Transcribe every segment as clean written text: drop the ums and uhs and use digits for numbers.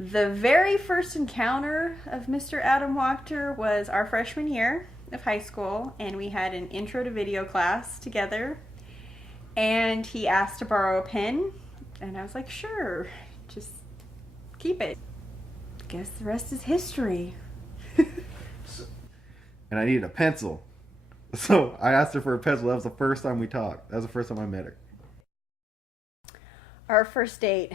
The very first encounter of Mr. Adam Wacther was our freshman year of high school, and we had an intro to video class together. And he asked to borrow a pen, and I was like, sure, just keep it. Guess the rest is history. And I needed a pencil. So I asked her for a pencil. That was the first time we talked. That was the first time I met her. Our first date.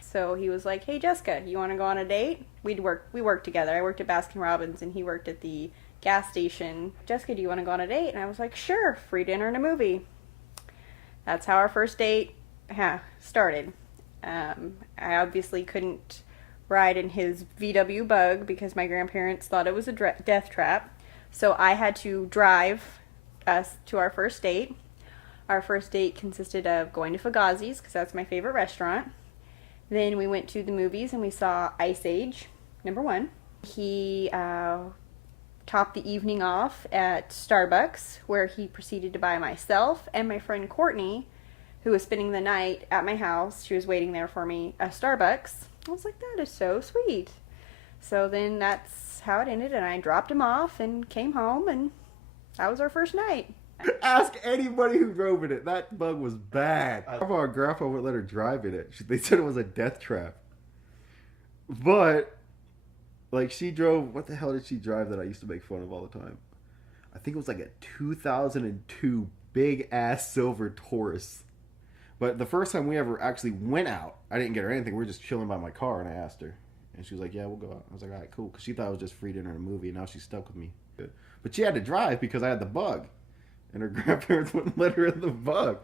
So he was like, hey Jessica, you want to go on a date? We worked together. I worked at Baskin Robbins and he worked at the gas station. Jessica, do you want to go on a date? And I was like, sure, free dinner and a movie. That's how our first date started. I obviously couldn't ride in his VW Bug because my grandparents thought it was a death trap. So I had to drive us to our first date. Our first date consisted of going to Fugazi's because that's my favorite restaurant. Then we went to the movies and we saw Ice Age, #1. He topped the evening off at Starbucks, where he proceeded to buy myself and my friend Courtney, who was spending the night at my house. She was waiting there for me, a Starbucks. I was like, that is so sweet. So then that's how it ended, and I dropped him off and came home, and that was our first night. Ask anybody who drove in it. That Bug was bad. Our grandpa would let her drive in it. They said it was a death trap. But, like, she drove... What the hell did she drive that I used to make fun of all the time? I think it was like a 2002 big-ass silver Taurus. But the first time we ever actually went out, I didn't get her anything. We were just chilling by my car, and I asked her. And she was like, yeah, we'll go out. I was like, all right, cool. Because she thought it was just free dinner and a movie, and now she's stuck with me. But she had to drive because I had the Bug. And her grandparents wouldn't let her in the Bug.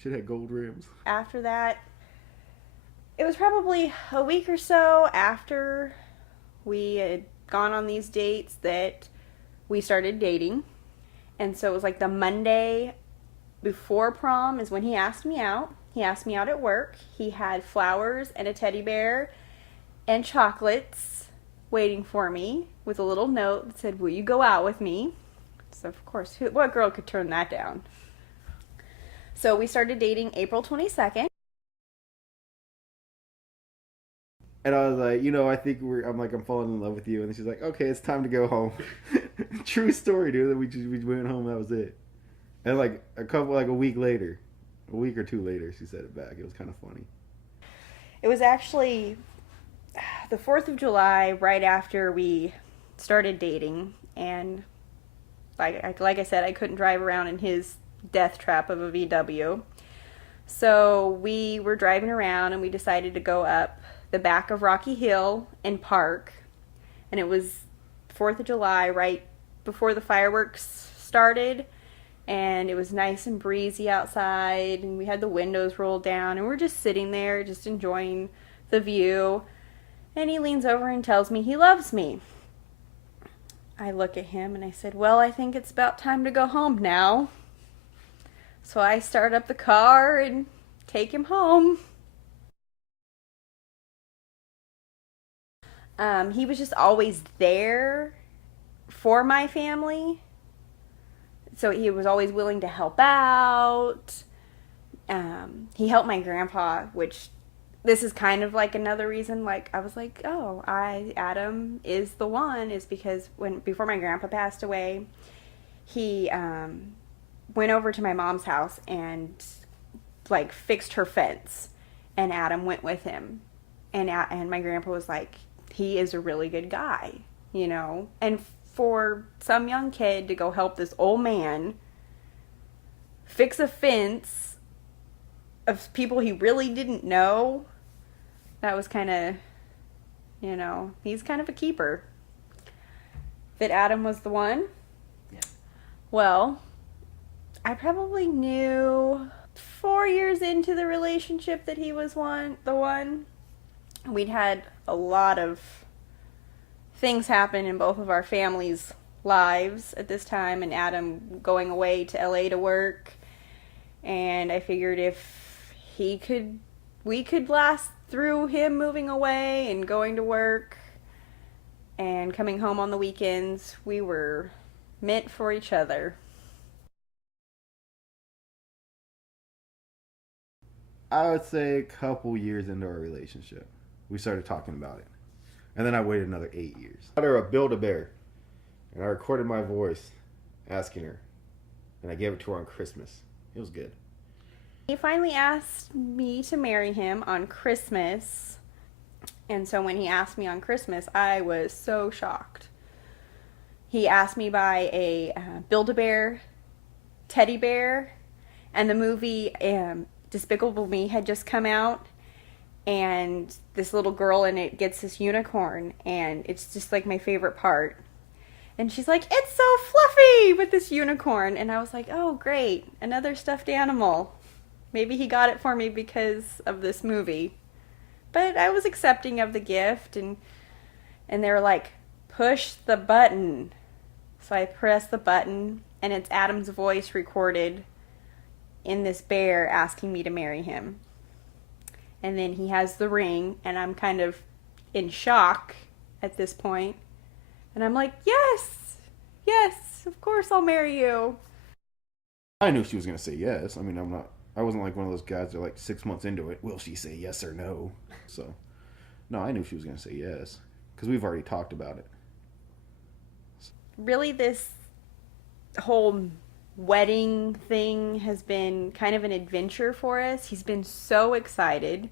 She had gold rims. After that, it was probably a week or so after we had gone on these dates that we started dating. And so it was like the Monday before prom is when he asked me out. He asked me out at work. He had flowers and a teddy bear and chocolates waiting for me with a little note that said, will you go out with me? So, of course, what girl could turn that down? So we started dating April 22nd. And I was like, I think I'm falling in love with you. And then she's like, okay, it's time to go home. True story, dude. Then we went home. That was it. And like a week later, a week or two later, she said it back. It was kind of funny. It was actually the 4th of July, right after we started dating. And like I said, I couldn't drive around in his death trap of a VW. So we were driving around and we decided to go up the back of Rocky Hill and park. And it was 4th of July, right before the fireworks started. And it was nice and breezy outside, and we had the windows rolled down, and we're just sitting there, just enjoying the view. And he leans over and tells me he loves me. I look at him and I said, well, I think it's about time to go home now. So I start up the car and take him home. He was just always there for my family. So he was always willing to help out. He helped my grandpa, which this is kind of like another reason. Like I was like, oh, Adam is the one, is because before my grandpa passed away, he went over to my mom's house and like fixed her fence, and Adam went with him, and my grandpa was like, he is a really good guy, and for some young kid to go help this old man fix a fence of people he really didn't know, that was kind of, he's kind of a keeper. That Adam was the one? Yeah. Well, I probably knew 4 years into the relationship that he was the one. We'd had a lot of things happen in both of our families' lives at this time, and Adam going away to LA to work, and I figured if we could last through him moving away and going to work and coming home on the weekends, we were meant for each other. I would say a couple years into our relationship, we started talking about it. And then I waited another 8 years. I got her a Build-A-Bear. And I recorded my voice asking her. And I gave it to her on Christmas. It was good. He finally asked me to marry him on Christmas. And so when he asked me on Christmas, I was so shocked. He asked me by a Build-A-Bear teddy bear. And the movie Despicable Me had just come out. And this little girl in it gets this unicorn. And it's just like my favorite part. And she's like, it's so fluffy with this unicorn. And I was like, oh, great. Another stuffed animal. Maybe he got it for me because of this movie. But I was accepting of the gift. And they were like, push the button. So I pressed the button. And it's Adam's voice recorded in this bear asking me to marry him. And then he has the ring. And I'm kind of in shock at this point. And I'm like, yes, of course I'll marry you. I knew she was going to say yes. I mean, I wasn't like one of those guys that are like 6 months into it. Will she say yes or no? So, no, I knew she was going to say yes. Because we've already talked about it. Really, this whole wedding thing has been kind of an adventure for us. He's been so excited.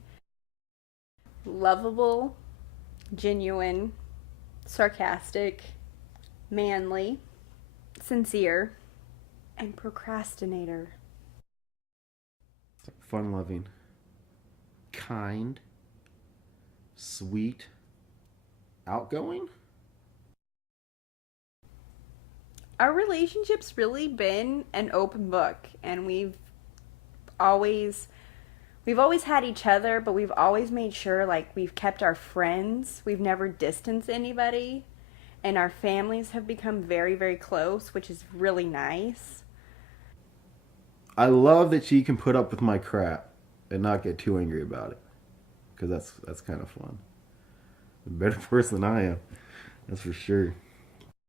Lovable, genuine, sarcastic, manly, sincere, and procrastinator. Fun-loving, kind, sweet, outgoing. Our relationship's really been an open book, and we've always had each other, but we've always made sure, like, we've kept our friends. We've never distanced anybody. And our families have become very, very close, which is really nice. I love that she can put up with my crap and not get too angry about it. Because that's kind of fun. A better person than I am. That's for sure.